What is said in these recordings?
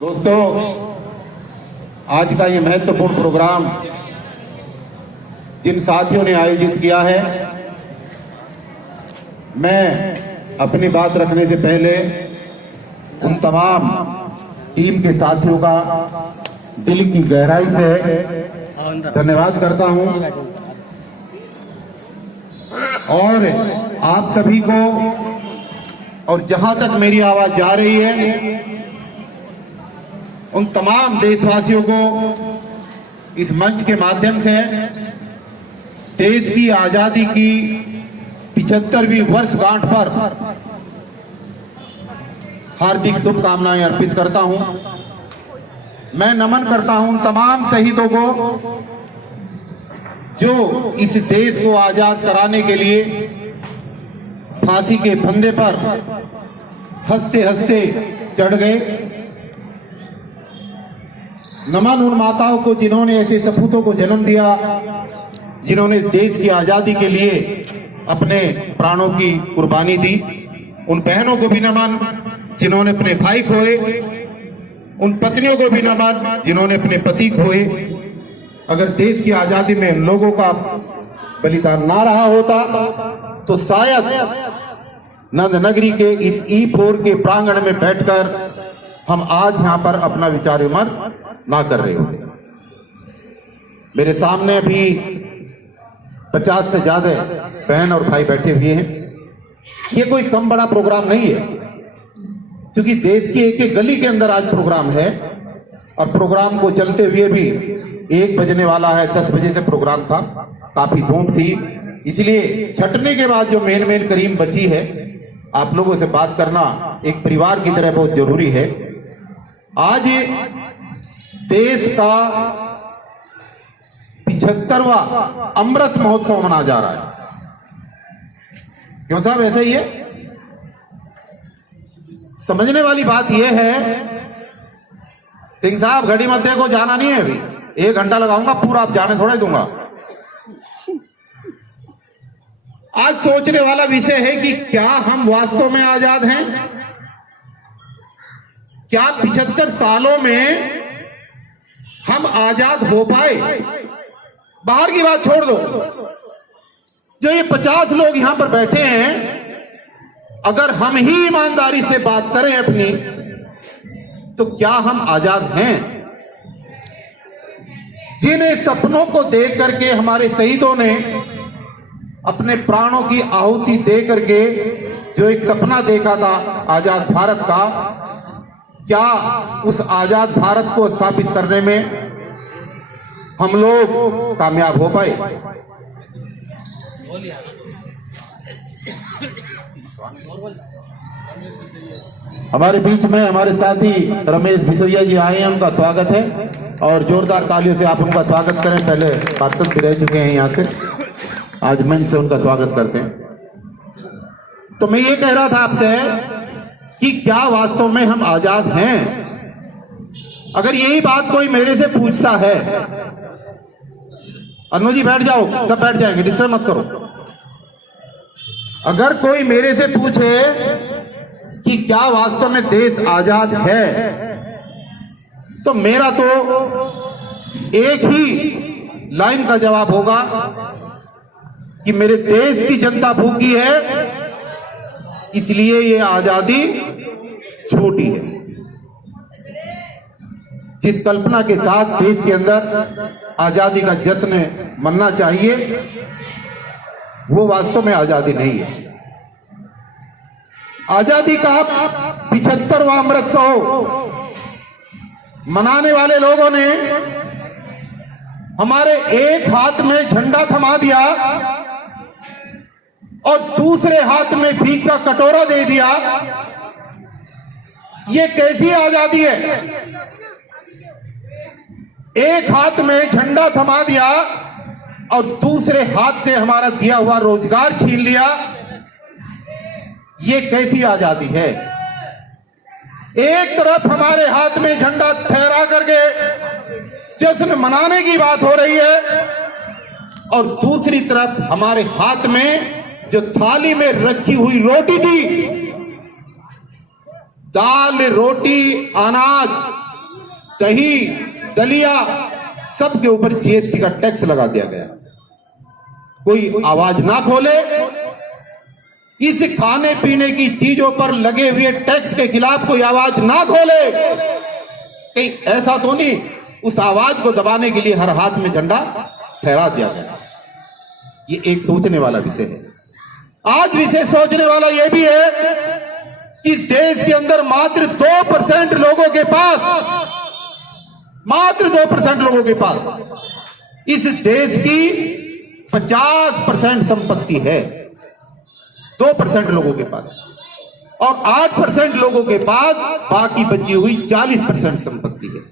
दोस्तों, आज का ये महत्वपूर्ण प्रोग्राम जिन साथियों ने आयोजित किया है, मैं अपनी बात रखने से पहले उन तमाम टीम के साथियों का दिल की गहराई से धन्यवाद करता हूं और आप सभी को, और जहां तक मेरी आवाज जा रही है, उन तमाम देशवासियों को इस मंच के माध्यम से देश की आजादी की 75वीं वर्षगांठ पर हार्दिक शुभकामनाएं अर्पित करता हूं। मैं नमन करता हूं उन तमाम शहीदों को जो इस देश को आजाद कराने के लिए फांसी के फंदे पर हंसते हंसते चढ़ गए। नमन उन माताओं को जिन्होंने ऐसे सपूतों को जन्म दिया, जिन्होंने इस देश की आजादी के लिए अपने प्राणों की कुर्बानी दी। उन बहनों को भी नमन जिन्होंने अपने भाई खोए, उन पत्नियों को भी नमन जिन्होंने अपने पति खोए। अगर देश की आजादी में उन लोगों का बलिदान ना रहा होता तो शायद नंद नगरी के इस E4 के प्रांगण में बैठकर हम आज यहां पर अपना विचार विमर्श ना कर रहे होते। मेरे सामने भी 50 से ज्यादा बहन और भाई बैठे हुए हैं। ये कोई कम बड़ा प्रोग्राम नहीं है, क्योंकि देश की एक एक गली के अंदर आज प्रोग्राम है और प्रोग्राम को चलते हुए भी 1 बजने वाला है। 10 बजे से प्रोग्राम था, काफी धूप थी, इसलिए छटने के बाद जो मेन करीम बची है, आप लोगों से बात करना एक परिवार की तरह बहुत जरूरी है। आज देश का 75वां अमृत महोत्सव मनाया जा रहा है। क्यों साहब, ऐसा ही है? समझने वाली बात यह है, सिंह साहब घड़ी मत देखो, जाना नहीं है अभी, 1 घंटा लगाऊंगा पूरा, आप जाने थोड़ा ही दूंगा। आज सोचने वाला विषय है कि क्या हम वास्तव में आजाद हैं? क्या 75 सालों में हम आजाद हो पाए? बाहर की बात छोड़ दो, जो ये 50 लोग यहां पर बैठे हैं, अगर हम ही ईमानदारी से बात करें अपनी, तो क्या हम आजाद हैं? जिन सपनों को देख करके हमारे शहीदों ने अपने प्राणों की आहुति दे करके जो एक सपना देखा था आजाद भारत का, क्या उस आजाद भारत को स्थापित करने में हम लोग कामयाब हो पाए? हमारे बीच में हमारे साथी रमेश भिसैया जी आए हैं, उनका स्वागत है और जोरदार तालियों से आप उनका स्वागत करें। पहले पार्षद भी रह चुके हैं यहां से, आज मंच से उनका स्वागत करते हैं। तो मैं ये कह रहा था आपसे कि क्या वास्तव में हम आजाद हैं? अगर यही बात कोई मेरे से पूछता है, अनु जी बैठ जाओ, सब बैठ जाएंगे, डिस्टर्ब मत करो। अगर कोई मेरे से पूछे कि क्या वास्तव में देश आजाद है, तो मेरा तो एक ही लाइन का जवाब होगा कि मेरे देश की जनता भूखी है, इसलिए ये आजादी छोटी है। जिस कल्पना के साथ देश के अंदर आजादी का जश्न मनना चाहिए, वो वास्तव में आजादी नहीं है। आजादी का 75वां अमृतसर मनाने वाले लोगों ने हमारे एक हाथ में झंडा थमा दिया और दूसरे हाथ में भीख का कटोरा दे दिया। ये कैसी आजादी है? एक हाथ में झंडा थमा दिया और दूसरे हाथ से हमारा दिया हुआ रोजगार छीन लिया। ये कैसी आजादी है? एक तरफ हमारे हाथ में झंडा फहरा करके जश्न मनाने की बात हो रही है और दूसरी तरफ हमारे हाथ में जो थाली में रखी हुई रोटी थी, दाल, रोटी, अनाज, दही, दलिया, सबके ऊपर जीएसटी का टैक्स लगा दिया गया। कोई आवाज ना खोले, इस खाने पीने की चीजों पर लगे हुए टैक्स के खिलाफ कोई आवाज ना खोले। कहीं ऐसा तो नहीं उस आवाज को दबाने के लिए हर हाथ में झंडा फहरा दिया गया। ये एक सोचने वाला विषय है। आज विषय सोचने वाला यह भी है कि देश के अंदर मात्र 2% लोगों के पास, मात्र 2% लोगों के पास इस देश की 50% संपत्ति है। 2% लोगों के पास, और 8% लोगों के पास बाकी बची हुई 40% संपत्ति है।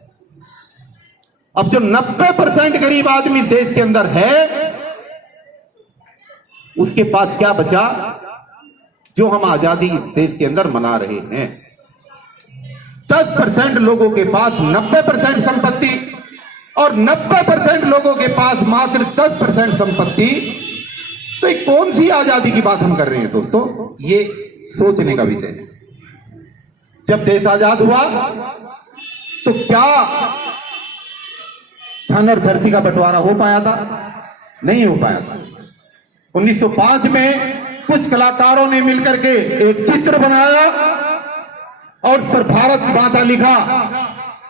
अब जो 90% गरीब आदमी इस देश के अंदर है, उसके पास क्या बचा जो हम आजादी इस देश के अंदर मना रहे हैं? 10% लोगों के पास 90% संपत्ति और 90% लोगों के पास मात्र 10% संपत्ति। तो ये कौन सी आजादी की बात हम कर रहे हैं दोस्तों? ये सोचने का विषय है। जब देश आजाद हुआ तो क्या धन और धरती का बंटवारा हो पाया था? नहीं हो पाया था। 1905 में कुछ कलाकारों ने मिलकर के एक चित्र बनाया और उस पर भारत माता लिखा।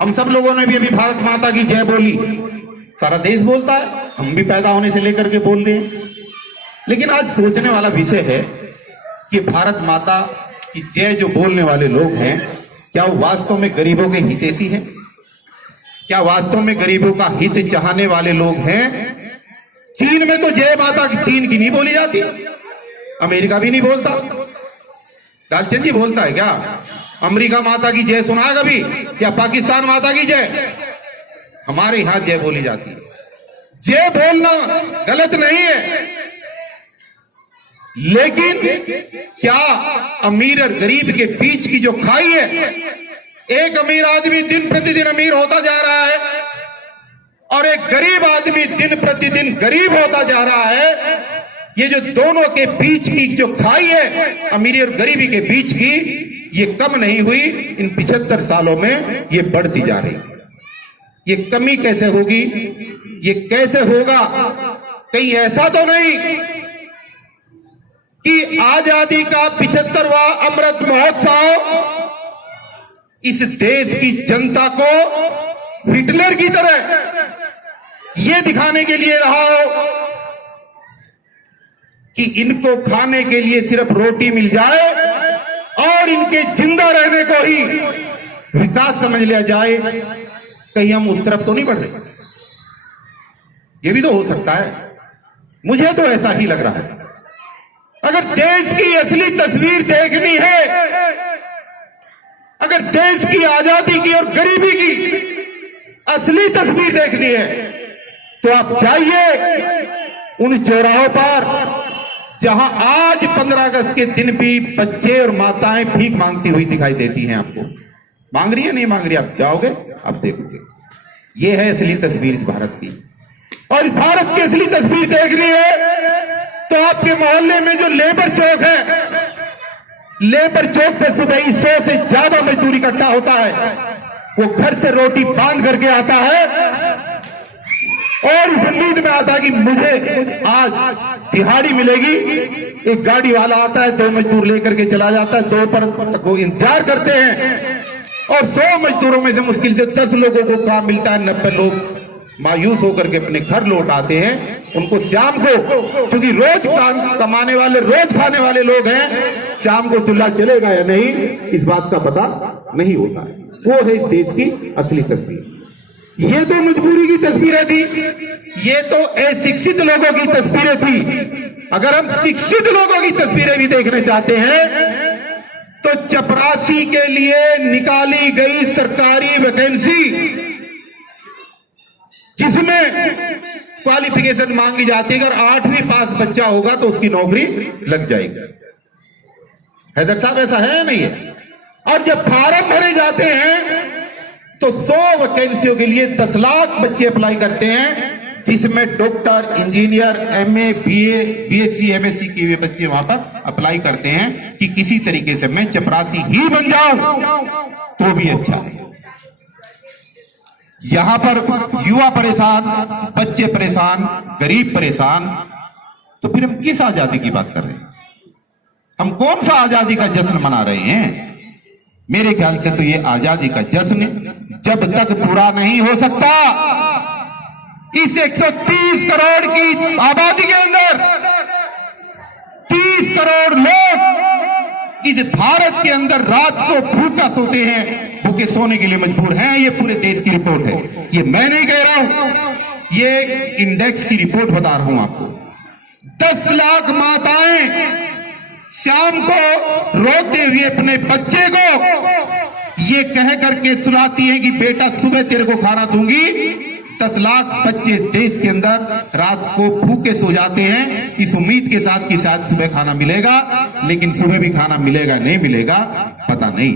हम सब लोगों ने भी अभी भारत माता की जय बोली। सारा देश बोलता है, हम भी पैदा होने से लेकर के बोल रहे हैं। लेकिन आज सोचने वाला विषय है कि भारत माता की जय जो बोलने वाले लोग हैं, क्या वो वास्तव में गरीबों के हितैषी हैं? क्या वास्तव में गरीबों का हित चाहने वाले लोग हैं? चीन में तो जय माता की चीन की नहीं बोली जाती, अमेरिका भी नहीं बोलता। लालचंद जी बोलता है क्या? अमेरिका माता की जय सुना कभी? या पाकिस्तान माता की जय? हमारे यहां जय बोली जाती है। जय बोलना गलत नहीं है, लेकिन क्या अमीर और गरीब के बीच की जो खाई है, एक अमीर आदमी दिन प्रतिदिन अमीर होता जा रहा है और एक गरीब आदमी दिन प्रतिदिन गरीब होता जा रहा है, ये जो दोनों के बीच की जो खाई है, अमीरी और गरीबी के बीच की, ये कम नहीं हुई। इन 75 सालों में ये बढ़ती जा रही है। ये कमी कैसे होगी? ये कैसे होगा? कहीं ऐसा तो नहीं कि आजादी का 75वां अमृत महोत्सव इस देश की जनता को हिटलर की तरह यह दिखाने के लिए रहा हो कि इनको खाने के लिए सिर्फ रोटी मिल जाए और इनके जिंदा रहने को ही विकास समझ लिया जाए। कहीं हम उस तरफ तो नहीं बढ़ रहे? ये भी तो हो सकता है। मुझे तो ऐसा ही लग रहा है। अगर देश की असली तस्वीर देखनी है, अगर देश की आजादी की और गरीबी की असली तस्वीर देखनी है, तो आप जाइए उन चौराहों पर जहां आज 15 अगस्त के दिन भी बच्चे और माताएं भीख मांगती हुई दिखाई देती हैं। आपको मांग रही है, नहीं मांग रही? आप जाओगे, आप देखोगे। ये है असली तस्वीर इस भारत की। और इस भारत की असली तस्वीर देखनी है तो आपके मोहल्ले में जो लेबर चौक है, लेबर चौक पे सुबह 100 से ज्यादा मजदूर इकट्ठा होता है। वो घर से रोटी बांध करके आता है और इस उम्मीद में आता है कि मुझे आज दिहाड़ी मिलेगी। एक गाड़ी वाला आता है, 2 मजदूर लेकर के चला जाता है। दोपहर तक वो इंतजार करते हैं और 100 मजदूरों में से मुश्किल से 10 लोगों को काम मिलता है। 90 लोग मायूस होकर के अपने घर लौट आते हैं। उनको शाम को, क्योंकि रोज काम कमाने वाले, रोज खाने वाले लोग हैं, शाम को चूल्हा चलेगा या नहीं इस बात का पता नहीं होता है। वो है इस देश की असली तस्वीर। ये तो मजबूरी की तस्वीरें थी, ये तो अशिक्षित लोगों की तस्वीरें थी। अगर हम शिक्षित लोगों की तस्वीरें भी देखना चाहते हैं तो चपरासी के लिए निकाली गई सरकारी वैकेंसी, जिसमें क्वालिफिकेशन मांगी जाती है, अगर 8वीं पास बच्चा होगा तो उसकी नौकरी लग जाएगी। हैदर साहब, ऐसा है या नहीं है? और जब फार्म भरे जाते हैं तो 100 वैकेंसियों के लिए 10 लाख बच्चे अप्लाई करते हैं, जिसमें doctor, engineer, MA, BA, BSc, MSc किए हुए बच्चे वहां पर अप्लाई करते हैं कि किसी तरीके से मैं चपरासी ही बन जाऊं तो भी अच्छा है। यहां पर युवा परेशान, बच्चे परेशान, गरीब परेशान, तो फिर हम किस आजादी की बात कर रहे हैं? हम कौन सा आजादी का जश्न मना रहे हैं? मेरे ख्याल से तो ये आजादी का जश्न जब तक पूरा नहीं हो सकता, इस 130 करोड़ की आबादी के अंदर 30 करोड़ लोग इस भारत के अंदर रात को भूखा सोते हैं, भूखे सोने के लिए मजबूर हैं। ये पूरे देश की रिपोर्ट है, ये मैं नहीं कह रहा हूं, ये इंडेक्स की रिपोर्ट बता रहा हूं आपको। 10 लाख माताएं शाम को रोते हुए अपने बच्चे को ये कह करके सुलाती हैं कि बेटा सुबह तेरे को खाना दूंगी। 10 लाख बच्चे इस देश के अंदर रात को भूखे सो जाते हैं इस उम्मीद के साथ कि शायद सुबह खाना मिलेगा, लेकिन सुबह भी खाना मिलेगा नहीं मिलेगा पता नहीं।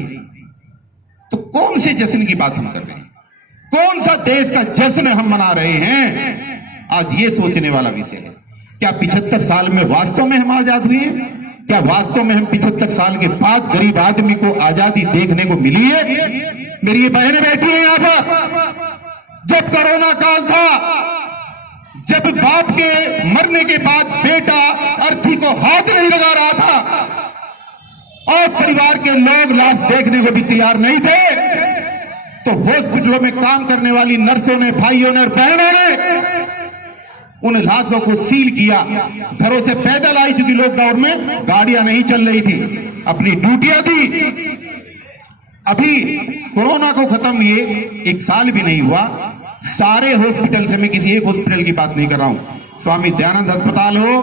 तो कौन से जश्न की बात हम कर रहे हैं? कौन सा देश का जश्न हम मना रहे हैं? आज ये सोचने वाला विषय है। क्या 75 साल में वास्तव में हम आजाद हुए हैं? क्या वास्तव में हम 75 साल के बाद गरीब आदमी को आजादी देखने को मिली है? मेरी ये बहनें बैठी हैं यहां पर। जब कोरोना काल था, जब बाप के मरने के बाद बेटा अर्थी को हाथ नहीं लगा रहा था और परिवार के लोग लाश देखने को भी तैयार नहीं थे, तो हॉस्पिटलों में काम करने वाली नर्सों ने, भाइयों ने और बहनों ने उन लाशों को सील किया। घरों से पैदल आई, चूंकि लॉकडाउन में गाड़ियां नहीं चल रही थी, अपनी ड्यूटियां दी। अभी कोरोना को खत्म हुए 1 साल भी नहीं हुआ, सारे हॉस्पिटल से, मैं किसी एक हॉस्पिटल की बात नहीं कर रहा हूं, स्वामी दयानंद अस्पताल हो,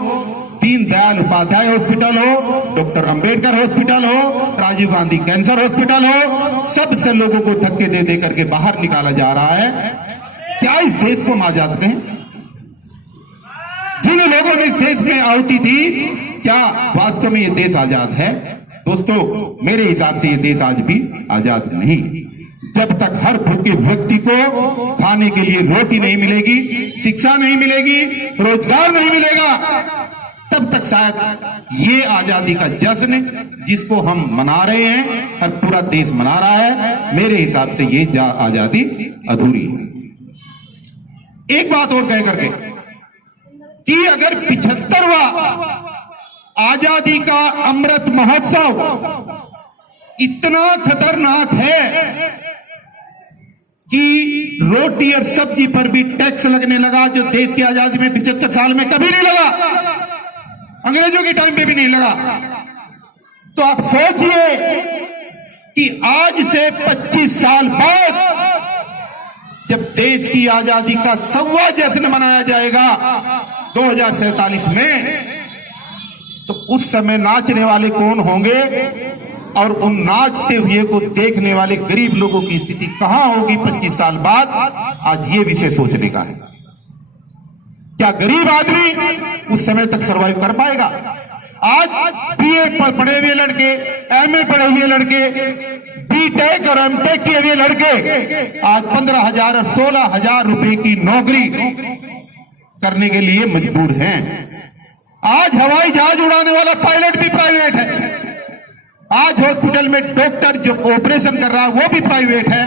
दीनदयाल उपाध्याय हॉस्पिटल हो, डॉक्टर अंबेडकर हॉस्पिटल हो, राजीव गांधी कैंसर हॉस्पिटल हो, सबसे लोगों को धक्के दे दे करके बाहर निकाला जा रहा है। क्या इस देश को हम आजाद कहें? जिन लोगों ने इस देश में आहुति दी, क्या वास्तव में ये देश आजाद है? दोस्तों, मेरे हिसाब से ये देश आज भी आजाद नहीं। जब तक हर भूखे व्यक्ति को खाने के लिए रोटी नहीं मिलेगी, शिक्षा नहीं मिलेगी, रोजगार नहीं मिलेगा, तब तक शायद ये आजादी का जश्न जिसको हम मना रहे हैं और पूरा देश मना रहा है, मेरे हिसाब से ये आजादी अधूरी है। एक बात और कह करके कि अगर 75वां आजादी का अमृत महोत्सव इतना खतरनाक है कि रोटी और सब्जी पर भी टैक्स लगने लगा, जो देश की आजादी में 75 साल में कभी नहीं लगा, अंग्रेजों के टाइम पे भी नहीं लगा, तो आप सोचिए कि आज से 25 साल बाद जब देश की आजादी का 100वां जश्न मनाया जाएगा 2047 में, तो उस समय नाचने वाले कौन होंगे और उन नाचते हुए को देखने वाले गरीब लोगों की स्थिति कहां होगी 25 साल बाद? आज ये विषय सोचने का है। क्या गरीब आदमी उस समय तक सरवाइव कर पाएगा? आज बीए पढ़े हुए लड़के, एमए पढ़े हुए लड़के, बीटेक और एमटेक किए हुए लड़के आज 15,000 और 16,000 रुपए की नौकरी करने के लिए मजबूर हैं। आज हवाई जहाज उड़ाने वाला पायलट भी प्राइवेट है। आज हॉस्पिटल में डॉक्टर जो ऑपरेशन कर रहा है वो भी प्राइवेट है।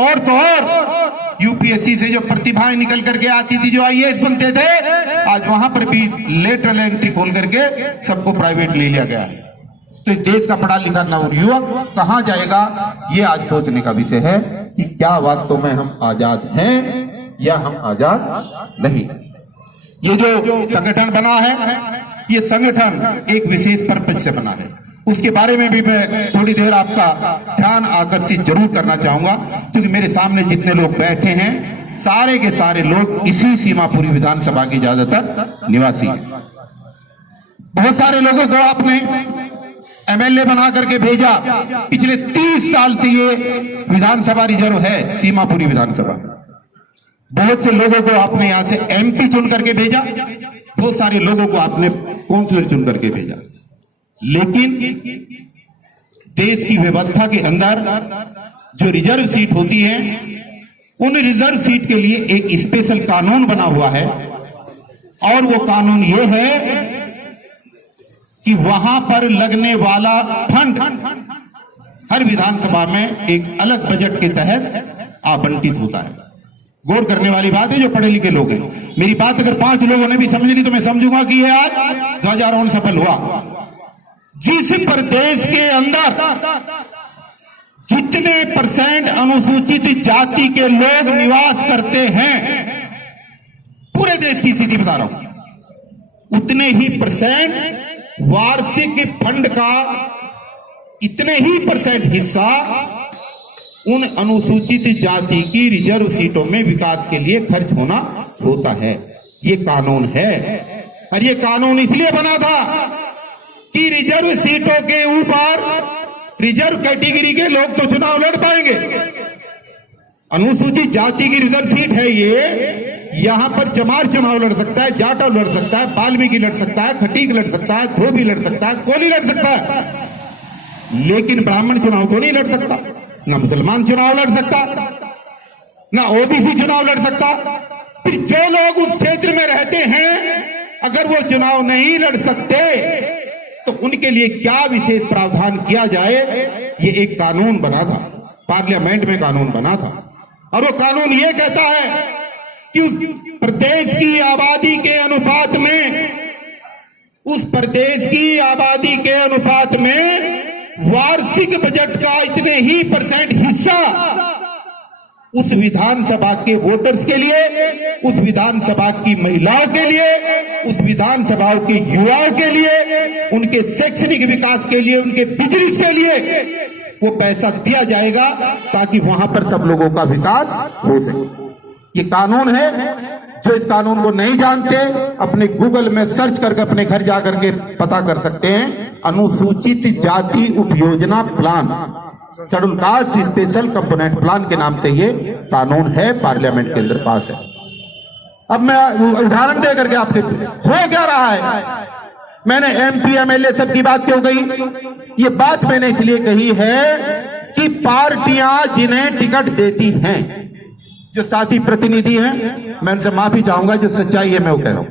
और तो और यूपीएससी से जो प्रतिभाएं निकल करके आती थी, जो आईएएस बनते थे, आज वहां पर भी लेटरल एंट्री खोल करके सबको प्राइवेट ले लिया गया है। तो इस देश का पढ़ा लिखा नवयुवक कहां जाएगा? ये आज सोचने का विषय है कि क्या वास्तव में हम आजाद हैं या हम आजाद नहीं। ये जो संगठन बना है, ये संगठन एक विशेष पर्पज से बना है। उसके बारे में भी मैं थोड़ी देर आपका ध्यान आकर्षित जरूर करना चाहूंगा, क्योंकि मेरे सामने जितने लोग बैठे हैं सारे के सारे लोग इसी सीमापुरी विधानसभा की ज्यादातर निवासी हैं। बहुत सारे लोगों को आपने एमएलए बना करके भेजा। पिछले 30 साल से ये विधानसभा रिजर्व है, सीमापुरी विधानसभा। बहुत से लोगों को आपने यहां से एमपी चुन करके भेजा, बहुत सारे लोगों को आपने काउंसिलर चुन करके भेजा, लेकिन देश की व्यवस्था के अंदर जो रिजर्व सीट होती है, उन रिजर्व सीट के लिए एक स्पेशल कानून बना हुआ है। और वो कानून ये है कि वहां पर लगने वाला फंड हर विधानसभा में एक अलग बजट के तहत आवंटित होता है। गौर करने वाली बात है जो पढ़े लिखे लोग हैं। मेरी बात अगर 5 लोगों ने भी समझ ली तो मैं समझूंगा कि यह आज ध्वजारोहण सफल हुआ। जिस प्रदेश के अंदर जितने % अनुसूचित जाति के लोग निवास करते हैं, पूरे देश की स्थिति बता रहा हूं, उतने ही % वार्षिक फंड का इतने ही % हिस्सा उन अनुसूचित जाति की रिजर्व सीटों में विकास के लिए खर्च होना होता है। ये कानून है और ये कानून इसलिए बना था कि रिजर्व सीटों के ऊपर रिजर्व कैटेगरी के लोग तो चुनाव लड़ पाएंगे। अनुसूचित जाति की रिजर्व सीट है ये, यहां पर चमार चुनाव लड़ सकता है, जाटव लड़ सकता है, वाल्मीकि लड़ सकता है, खटीक लड़ सकता है, धोबी लड़ सकता है, कोली लड़ सकता है, लेकिन ब्राह्मण चुनाव तो नहीं लड़ सकता, ना मुसलमान चुनाव लड़ सकता, ना ओबीसी चुनाव लड़ सकता। फिर जो लोग उस क्षेत्र में रहते हैं अगर वो चुनाव नहीं लड़ सकते तो उनके लिए क्या विशेष प्रावधान किया जाए, ये एक कानून बना था, पार्लियामेंट में कानून बना था। और वो कानून ये कहता है कि उस प्रदेश की आबादी के अनुपात में, उस प्रदेश की आबादी के अनुपात में वार्षिक बजट का इतने ही % हिस्सा उस विधानसभा के वोटर्स के लिए, उस विधानसभा की महिलाओं के लिए, उस विधानसभाओं के युवाओं के लिए, उनके शैक्षणिक विकास के लिए, उनके बिजनेस के लिए वो पैसा दिया जाएगा ताकि वहां पर सब लोगों का विकास हो सके। ये कानून है। जो इस कानून को नहीं जानते अपने गूगल में सर्च करके अपने घर जाकर के पता कर सकते हैं। अनुसूचित जाति उपयोजना plan, schedule caste special component plan के नाम से ये कानून है, पार्लियामेंट के अंदर पास है। अब मैं उदाहरण दे करके आपके हो क्या रहा है। मैंने MP MLA सब की बात क्यों कही? ये बात मैंने इसलिए कही है कि पार्टियां जिन्हें टिकट देती हैं, जो साथी प्रतिनिधि हैं, मैं उनसे माफी चाहूंगा, जो सच्चाई है मैं वो कह रहा हूं,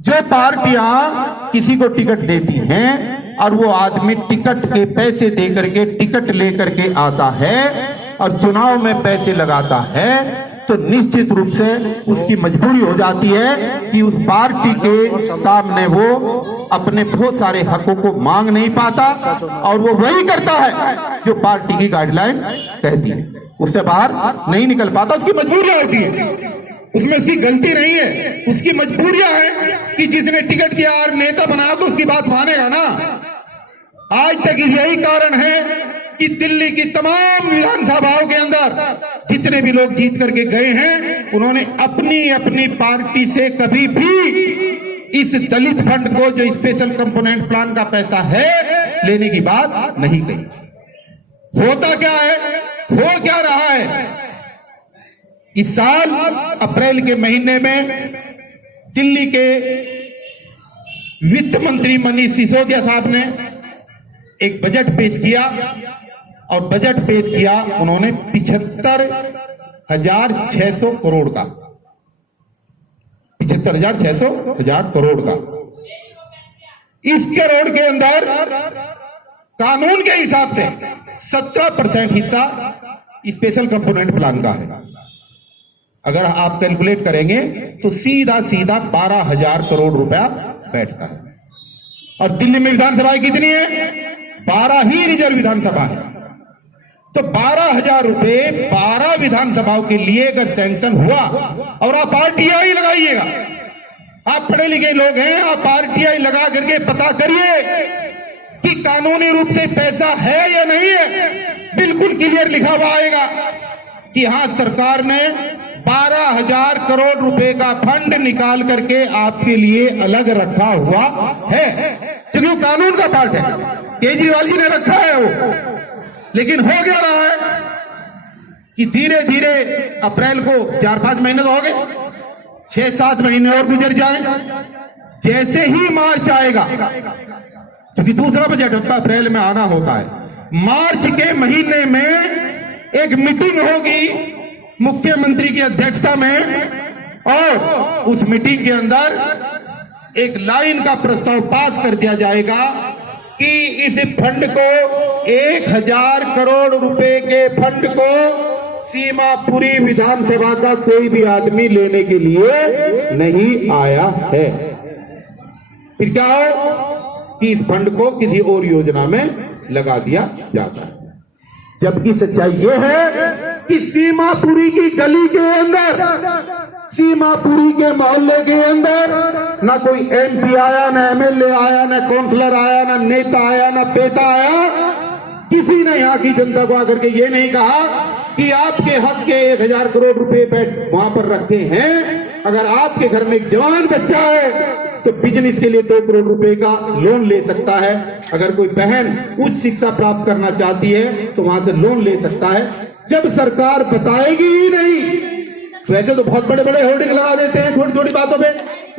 जो पार्टियां किसी को टिकट देती हैं और वो आदमी टिकट के पैसे दे करके टिकट लेकर के आता है और चुनाव में पैसे लगाता है, तो निश्चित रूप से उसकी मजबूरी हो जाती है कि उस पार्टी के सामने वो अपने बहुत सारे हकों को मांग नहीं पाता और वो वही करता है जो पार्टी की गाइडलाइन कहती है, उससे बाहर नहीं निकल पाता। उसकी मजबूरियां होती है, उसमें उसकी गलती नहीं है, उसकी मजबूरियां हैं कि जिसने टिकट किया और नेता बनाया तो उसकी बात मानेगा ना। आज तक यही कारण है कि दिल्ली की तमाम विधानसभाओं के अंदर जितने भी लोग जीत करके गए हैं, उन्होंने अपनी अपनी पार्टी से कभी भी इस दलित फंड को, जो स्पेशल कंपोनेंट प्लान का पैसा है, लेने की बात नहीं कही। होता क्या है, हो क्या रहा है? इस साल अप्रैल के महीने में दिल्ली के वित्त मंत्री मनीष सिसोदिया साहब ने एक बजट पेश किया और बजट पेश किया उन्होंने 75,600 करोड़ का, 75,600 करोड़ का। इस करोड़ के अंदर कानून के हिसाब से 17% हिस्सा स्पेशल कंपोनेंट प्लान का है। अगर आप कैलकुलेट करेंगे तो सीधा सीधा 12,000 करोड़ रुपया बैठता है। और दिल्ली में विधानसभा कितनी है? 12 ही रिजर्व विधानसभा है। तो 12,000 रुपए 12 विधानसभाओं के लिए अगर सैंक्शन हुआ, और आप RTI ही लगाइएगा, आप पढ़े लिखे लोग हैं, आप RTI लगा करके पता करिए कि कानूनी रूप से पैसा है या नहीं है। बिल्कुल क्लियर लिखा हुआ आएगा कि हाँ, सरकार ने 12,000 करोड़ रुपए का फंड निकाल करके आपके लिए अलग रखा हुआ है, क्योंकि वो कानून का पार्ट है। केजरीवाल जी ने रखा है वो। लेकिन हो क्या रहा है कि धीरे धीरे अप्रैल को 4-5 महीने तो हो गए, 6-7 महीने और गुजर जाए, जैसे ही मार्च आएगा, क्योंकि दूसरा बजट अप्रैल में आना होता है, मार्च के महीने में एक मीटिंग होगी मुख्यमंत्री की अध्यक्षता में, और उस मीटिंग के अंदर एक लाइन का प्रस्ताव पास कर दिया जाएगा कि इस फंड को 1,000 करोड़ रुपए के फंड को सीमापुरी विधानसभा का कोई भी आदमी लेने के लिए नहीं आया है। फिर क्या हो कि इस फंड को किसी और योजना में लगा दिया जाता है, जबकि सच्चाई यह है कि सीमापुरी की गली के अंदर, सीमापुरी के मोहल्ले के अंदर ना कोई एमपी आया, ना एमएलए आया, ना काउंसलर आया, ना नेता आया, ना पेता आया। किसी ने यहाँ की जनता को आकर के ये नहीं कहा कि आपके हक के 1000 करोड़ रुपए वहां पर रखे हैं, अगर आपके घर में एक जवान बच्चा है तो बिजनेस के लिए 2 करोड़ रुपए का लोन ले सकता है। अगर कोई बहन उच्च शिक्षा प्राप्त करना चाहती है तो वहां से लोन ले सकता है। जब सरकार बताएगी ही नहीं, वैसे तो बहुत बड़े बड़े होर्डिंग लगा देते हैं छोटी छोटी बातों पे,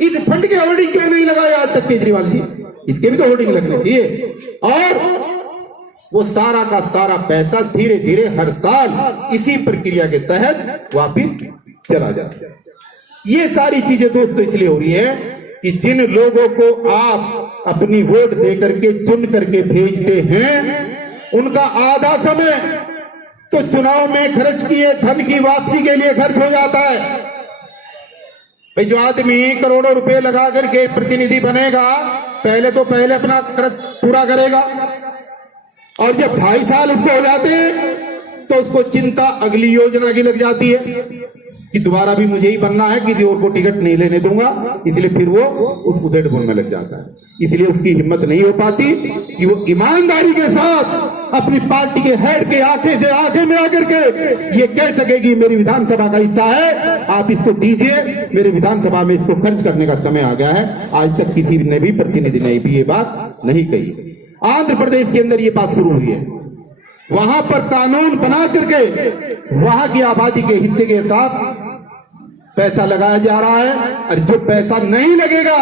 इस फंड के होर्डिंग क्यों नहीं लगाए आज तक केजरीवाल जी? इसके भी तो होर्डिंग लगने चाहिए। और वो सारा का सारा पैसा धीरे धीरे हर साल इसी प्रक्रिया के तहत वापिस चला जाता है। ये सारी चीजें दोस्तों इसलिए हो रही है कि जिन लोगों को आप अपनी वोट दे करके चुन करके भेजते हैं, उनका आधा समय तो चुनाव में खर्च किए धन की वापसी के लिए खर्च हो जाता है। भाई जो आदमी करोड़ों रुपए लगा करके प्रतिनिधि बनेगा, पहले अपना खर्च पूरा करेगा, और जब 2.5 साल उसको हो जाते हैं तो उसको चिंता अगली योजना की लग जाती है कि दोबारा भी मुझे ही बनना है, किसी और को टिकट नहीं लेने दूंगा। इसलिए फिर वो उस उधेड़ बुन में लग जाता है। इसलिए उसकी हिम्मत नहीं हो पाती कि वो ईमानदारी के साथ अपनी पार्टी के हेड के आंखें से आंखें में आकर के ये कह सकेगी मेरी विधानसभा का हिस्सा है, आप इसको दीजिए, मेरे विधानसभा में इसको खर्च करने का समय आ गया है। आज तक किसी ने भी प्रतिनिधि ने भी ये बात नहीं कही। आंध्र प्रदेश के अंदर ये बात शुरू हुई है, वहां पर कानून बना करके वहां की आबादी के हिस्से के साथ पैसा लगाया जा रहा है, और जो पैसा नहीं लगेगा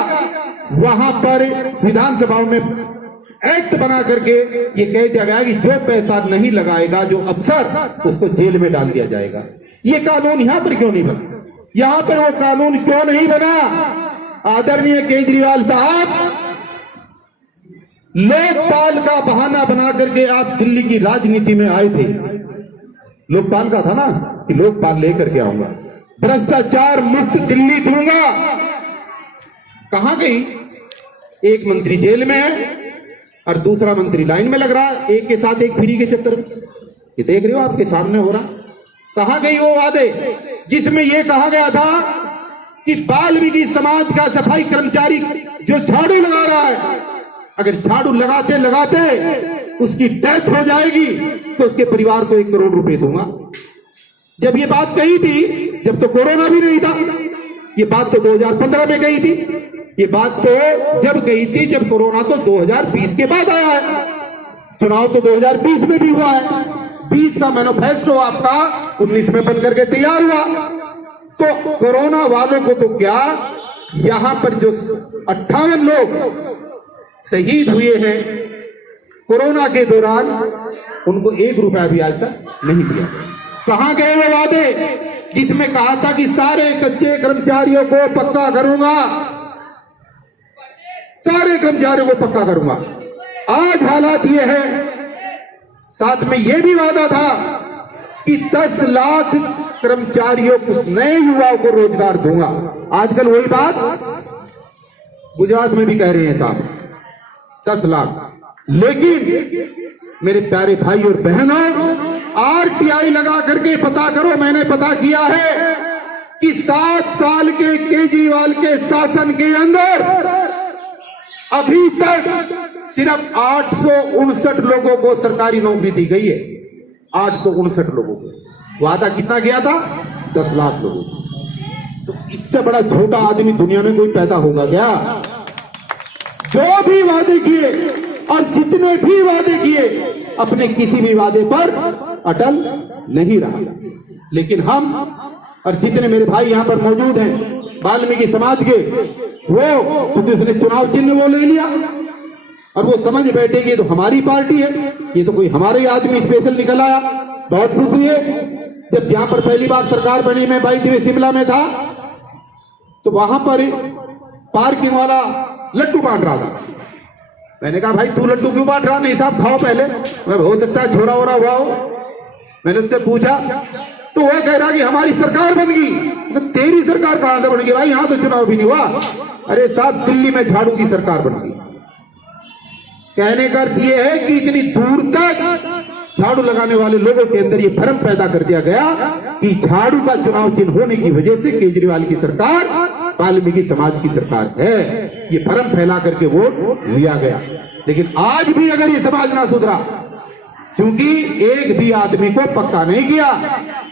वहां पर विधानसभाओं में एक्ट बना करके ये कह दिया गया कि जो पैसा नहीं लगाएगा जो अफसर, उसको जेल में डाल दिया जाएगा। ये कानून यहां पर क्यों नहीं बना? यहां पर वो कानून क्यों नहीं बना? आदरणीय केजरीवाल साहब, लोकपाल का बहाना बना करके आप दिल्ली की राजनीति में आए थे। लोकपाल का था ना कि लोकपाल लेकर के आऊंगा, भ्रष्टाचार मुक्त दिल्ली दूंगा। कहां गई? एक मंत्री जेल में है और दूसरा मंत्री लाइन में लग रहा है, एक के साथ एक फ्री के चक्कर में। ये देख रहे हो आपके सामने हो रहा। कहां गई वो वादे जिसमें यह कहा गया था कि वाल्मीकि समाज का सफाई कर्मचारी जो झाड़ू लगा रहा है, अगर झाड़ू लगाते लगाते उसकी डेथ हो जाएगी तो उसके परिवार को 1 करोड़ रुपए दूंगा। जब ये बात कही थी, जब तो कोरोना भी नहीं था, ये बात तो 2015 में कही थी, ये बात तो जब कही थी जब कोरोना तो 2020 के बाद आया है, चुनाव तो 2020 में भी हुआ है। 20 का मैनिफेस्टो आपका 19 में बन करके तैयार हुआ। तो कोरोना वालों को तो क्या, यहां पर जो 58 लोग शहीद हुए हैं कोरोना के दौरान, उनको 1 रुपया भी आज तक नहीं दिया। कहां गए वो वादे जिसमें कहा था कि सारे कच्चे कर्मचारियों को पक्का करूंगा, सारे कर्मचारियों को पक्का करूंगा। आज हालात ये है, साथ में ये भी वादा था कि 10 लाख कर्मचारियों को, नए युवाओं को रोजगार दूंगा। आजकल वही बात गुजरात में भी कह रहे हैं साहब, 10 लाख। लेकिन मेरे प्यारे भाई और बहनों, आरटीआई लगा करके पता करो, मैंने पता किया है कि 7 साल के केजरीवाल के शासन के अंदर अभी तक सिर्फ 859 लोगों को सरकारी नौकरी दी गई है। 859 लोगों को। वादा कितना किया था? 10 लाख लोगों को। तो इससे बड़ा छोटा आदमी दुनिया में कोई पैदा होगा क्या? जो भी वादे किए और जितने भी वादे किए, अपने किसी भी वादे पर अटल नहीं रहा। लेकिन हम और जितने मेरे भाई यहां पर मौजूद हैं वाल्मीकि समाज के, वो क्योंकि उसने चुनाव चिन्ह वो ले लिया और वो समझ बैठे कि ये तो हमारी पार्टी है, ये तो कोई हमारे ही आदमी स्पेशल निकल आया। बहुत खुशी है। जब यहां पर पहली बार सरकार बनी, मैं 22 दिन शिमला में था, तो वहां पर पार्किंग वाला लड्डू बांट रहा था। मैंने कहा भाई तू लड्डू क्यों बांट रहा? नहीं साहब खाओ पहले। मैं हो सकता है छोरा वोरा हुआ हो। मैंने उससे पूछा तो वह कह रहा कि हमारी सरकार बन गई। तो तेरी सरकार कहां से बन गई भाई, यहां तो चुनाव भी नहीं हुआ। अरे साहब, दिल्ली में झाड़ू की सरकार बन गई। कहने का अर्थ यह है कि इतनी दूर तक झाड़ू लगाने वाले लोगों के अंदर यह भ्रम पैदा कर दिया गया कि झाड़ू का चुनाव चिन्ह होने की वजह से केजरीवाल की सरकार वाल्मीकि समाज की सरकार है। ये भ्रम फैला करके वोट लिया गया। लेकिन आज भी अगर ये समाज ना सुधरा, क्योंकि एक भी आदमी को पक्का नहीं किया,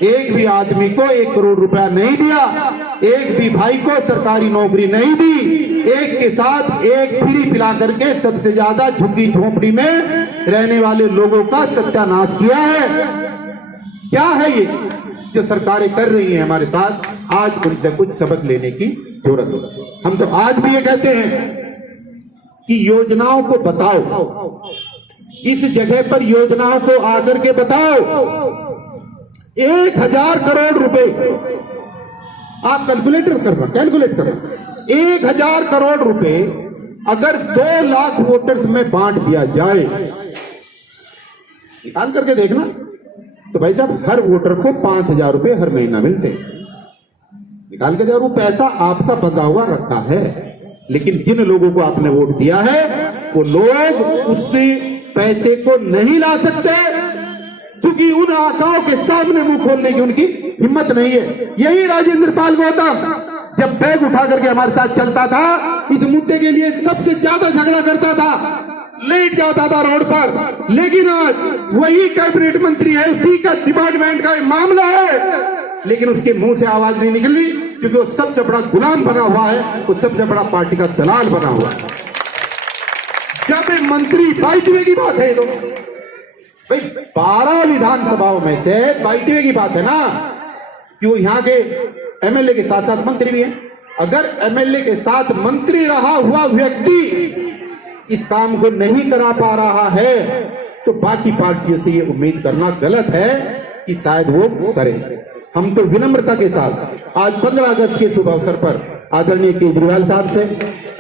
एक भी आदमी को 1 करोड़ रुपया नहीं दिया, एक भी भाई को सरकारी नौकरी नहीं दी, एक के साथ एक फ्री पिला करके सबसे ज्यादा झुग्गी झोपड़ी में रहने वाले लोगों का सत्यानाश किया है। क्या है ये जो सरकारें कर रही हैं हमारे साथ? आज उनसे कुछ सबक लेने की जरूरत है। हम तो आज भी ये कहते हैं कि योजनाओं को बताओ, इस जगह पर योजनाओं को आकर के बताओ। 1000 करोड़ रुपए आप कैलकुलेट करना, 1000 करोड़ रुपए अगर 2 लाख वोटर्स में बांट दिया जाए, निकाल करके देखना, तो भाई साहब हर वोटर को 5000 रुपए हर महीना मिलते। निकाल के देखो, वो पैसा आपका बंधा हुआ रखा है। लेकिन जिन लोगों को आपने वोट दिया है वो लोग उससे पैसे को नहीं ला सकते, क्योंकि उन आकाओं के सामने मुंह खोलने की उनकी हिम्मत नहीं है। यही राजेंद्र पाल गौतम जब बैग उठा करके हमारे साथ चलता था, इस मुद्दे के लिए सबसे ज्यादा झगड़ा करता था, लेट जाता था रोड पर। लेकिन आज वही कैबिनेट मंत्री है, उसी का डिपार्टमेंट का मामला है, लेकिन उसके मुंह से आवाज नहीं निकली, क्योंकि वो सबसे बड़ा गुलाम बना हुआ है, वो सबसे बड़ा पार्टी का दलाल बना हुआ है। जब मंत्री 22वें की बात है, तो भाई 12 विधानसभाओं में से 22वें की बात है ना, कि वो यहाँ के एमएलए के साथ साथ मंत्री भी हैं। अगर एमएलए के साथ मंत्री रहा हुआ व्यक्ति इस काम को नहीं करा पा रहा है, तो बाकी पार्टियों से ये उम्मीद करना गलत है कि शायद वो करे। हम तो विनम्रता के साथ आज 15 अगस्त के शुभ अवसर पर आदरणीय केजरीवाल साहब से,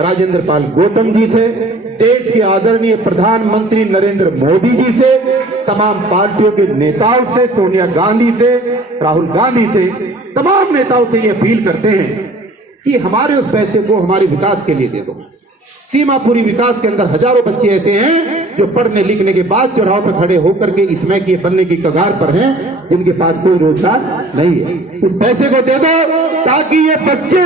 राजेंद्र पाल गौतम जी से, देश के आदरणीय प्रधानमंत्री नरेंद्र मोदी जी से, तमाम पार्टियों के नेताओं से, सोनिया गांधी से, राहुल गांधी से, तमाम नेताओं से ये अपील करते हैं कि हमारे उस पैसे को हमारे विकास के लिए दे दो। सीमापुरी विकास के अंदर हजारों बच्चे ऐसे हैं जो पढ़ने लिखने के बाद चौराहों पर खड़े होकर के इसमें के बनने की कगार पर हैं, जिनके पास कोई रोजगार नहीं है। उस पैसे को दे दो ताकि ये बच्चे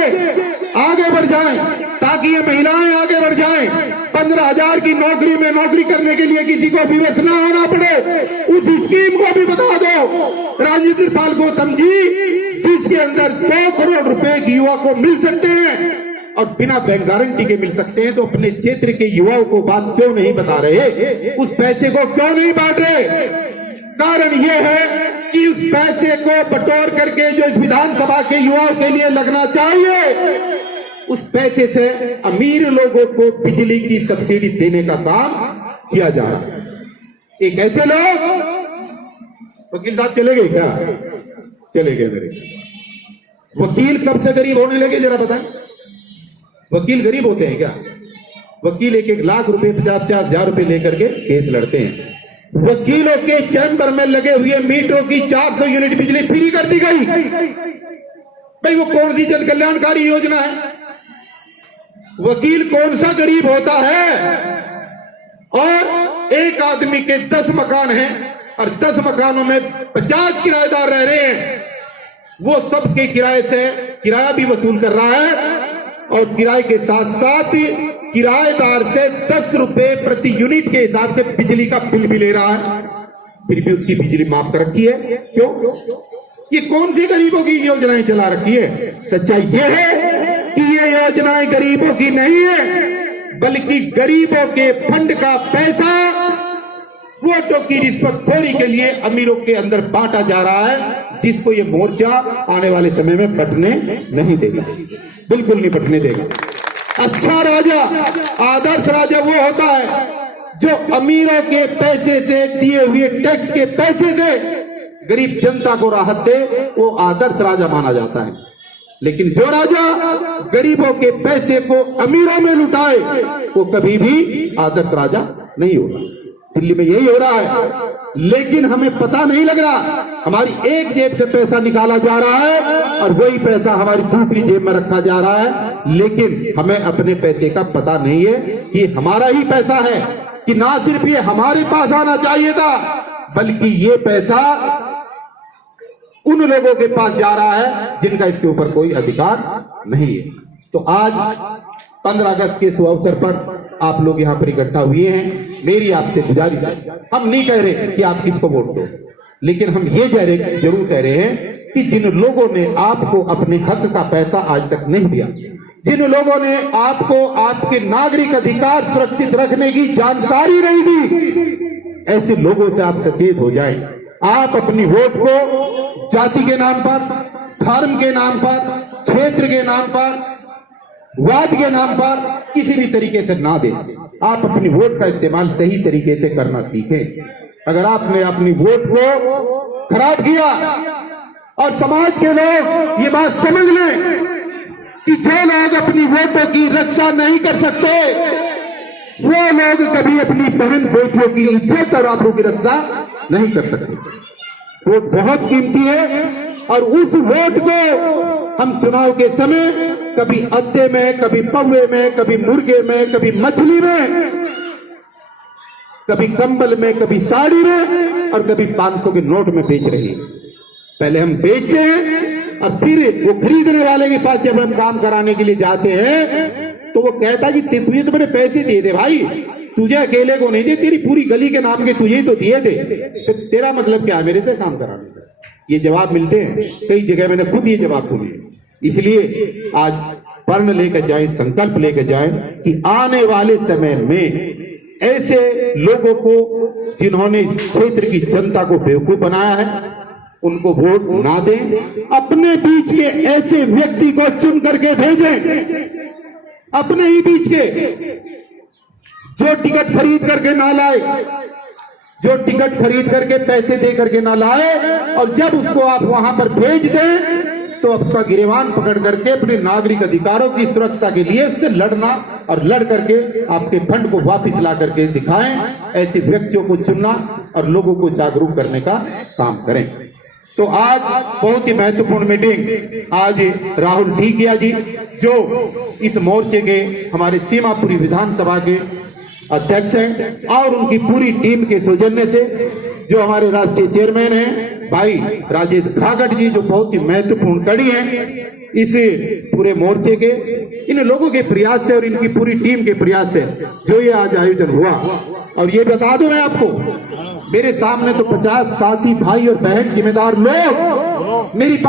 आगे बढ़ जाएं, ताकि ये महिलाएं आगे बढ़ जाएं। 15,000 की नौकरी में नौकरी करने के लिए किसी को विवश ना होना पड़े, उस स्कीम को भी बता दो राजेंद्र पाल गौतम जी, जिसके अंदर 2 करोड़ रुपए युवा को मिल सकते हैं और बिना बैंक गारंटी के मिल सकते हैं। तो अपने क्षेत्र के युवाओं को बात क्यों नहीं बता रहे, उस पैसे को क्यों नहीं बांट रहे? कारण यह है कि उस पैसे को बटोर करके जो इस विधानसभा के युवाओं के लिए लगना चाहिए, उस पैसे से अमीर लोगों को बिजली की सब्सिडी देने का काम किया जा रहा है। एक ऐसे लोग, वकील साहब चले गए क्या? चले गए मेरे वकील। कब से गरीब होने लगे जरा बताएं? वकील गरीब होते हैं क्या? वकील 1-1 लाख रुपए, 50-50 हजार रुपए लेकर के केस लड़ते हैं। वकीलों के चैम्बर में लगे हुए मीटरों की 400 यूनिट बिजली फ्री कर दी गई। भाई वो कौन सी जन कल्याणकारी योजना है? वकील कौन सा गरीब होता है? और एक आदमी के 10 मकान हैं और 10 मकानों में 50 किराएदार रह रहे हैं। वो सबके किराए से किराया भी वसूल कर रहा है और किराए के साथ साथ किराएदार से 10 रुपए प्रति यूनिट के हिसाब से बिजली का बिल भी ले रहा है, फिर भी उसकी बिजली माफ कर रखी है। क्यों? ये कौन सी गरीबों की योजनाएं चला रखी है? सच्चाई ये है कि ये योजनाएं गरीबों की नहीं है, बल्कि गरीबों के फंड का पैसा वोटों की रिश्वतखोरी के लिए अमीरों के अंदर बांटा जा रहा है, जिसको ये मोर्चा आने वाले समय में बटने नहीं देगा, बिल्कुल नहीं बटने देगा। अच्छा राजा, आदर्श राजा वो होता है जो अमीरों के पैसे से, दिए हुए टैक्स के पैसे से गरीब जनता को राहत दे, वो आदर्श राजा माना जाता है। लेकिन जो राजा गरीबों के पैसे को अमीरों में लुटाए, वो कभी भी आदर्श राजा नहीं होगा। दिल्ली में यही हो रहा है। लेकिन हमें पता नहीं लग रहा। हमारी एक जेब से पैसा निकाला जा रहा है और वही पैसा हमारी दूसरी जेब में रखा जा रहा है, लेकिन हमें अपने पैसे का पता नहीं है कि हमारा ही पैसा है, कि ना सिर्फ ये हमारे पास आना चाहिए था बल्कि ये पैसा उन लोगों के पास जा रहा है जिनका इसके ऊपर कोई अधिकार नहीं है। तो आज 15 अगस्त के शुभ अवसर पर आप लोग यहाँ पर इकट्ठा हुए हैं। मेरी आपसे गुजारिश है, हम नहीं कह रहे कि आप किसको वोट दो, लेकिन हम ये जरूर कह रहे हैं कि जिन लोगों ने आपको अपने हक का पैसा आज तक नहीं दिया, जिन लोगों ने आपको आपके नागरिक अधिकार सुरक्षित रखने की जानकारी नहीं दी, ऐसे लोगों से आप सचेत हो जाएं। आप अपनी वोट को जाति के नाम पर, धर्म के नाम पर, क्षेत्र के नाम पर, वाद के नाम पर किसी भी तरीके से ना दें। आप अपनी वोट का इस्तेमाल सही तरीके से करना सीखें। अगर आपने अपनी वोट को खराब किया और समाज के लोग ये बात समझ लें कि जो लोग अपनी वोटों की रक्षा नहीं कर सकते वो लोग कभी अपनी बहन बेटियों की इज्जत और आबरू की रक्षा नहीं कर सकते। वोट बहुत कीमती है और उस वोट को हम चुनाव के समय कभी अद्दे में, कभी पौवे में, कभी मुर्गे में, कभी मछली में, कभी कंबल में, कभी साड़ी में और कभी 500 के नोट में बेच रहे हैं। पहले हम बेचते हैं और फिर वो खरीदने वाले के पास जब हम काम कराने के लिए जाते हैं तो वो कहता कि तुझे तो मैंने पैसे दिए थे भाई, तुझे अकेले को नहीं दिए, तेरी पूरी गली के नाम के तुझे तो दिए थे, फिर तेरा मतलब क्या है मेरे से काम कराने का। ये जवाब मिलते हैं कई जगह, मैंने खुद ये जवाब सुने। इसलिए आज प्रण लेकर जाएं, संकल्प लेकर जाएं कि आने वाले समय में ऐसे लोगों को जिन्होंने क्षेत्र की जनता को बेवकूफ बनाया है उनको वोट ना दें। अपने बीच के ऐसे व्यक्ति को चुन करके भेजें, अपने ही बीच के, जो टिकट खरीद करके ना लाए, जो टिकट खरीद करके पैसे दे करके ना लाए, और जब उसको आप वहां पर भेज दें तो उसका गिरेबान पकड़ करके अपने नागरिक अधिकारों की सुरक्षा के लिए उससे लड़ना और लड़ करके आपके फंड को वापस ला करके दिखाएं। ऐसे व्यक्तियों को चुनना और लोगों को जागरूक करने का काम करें। तो आज बहुत ही महत्वपूर्ण मीटिंग आज राहुल ढीकिया जी, जो इस मोर्चे के हमारे सीमापुरी विधानसभा के अध्यक्ष हैं, और उनकी पूरी टीम के सौजन्य से जो हमारे राष्ट्रीय चेयरमैन हैं भाई राजेश घाघट जी, जो बहुत ही महत्वपूर्ण कड़ी हैं इस पूरे मोर्चे के, इन लोगों के प्रयास से और इनकी पूरी टीम के प्रयास से जो ये आज आयोजन हुआ। और ये बता दूं मैं आपको, मेरे सामने तो 50 साथी भाई और बहन जिम्मेदार लोग मेरी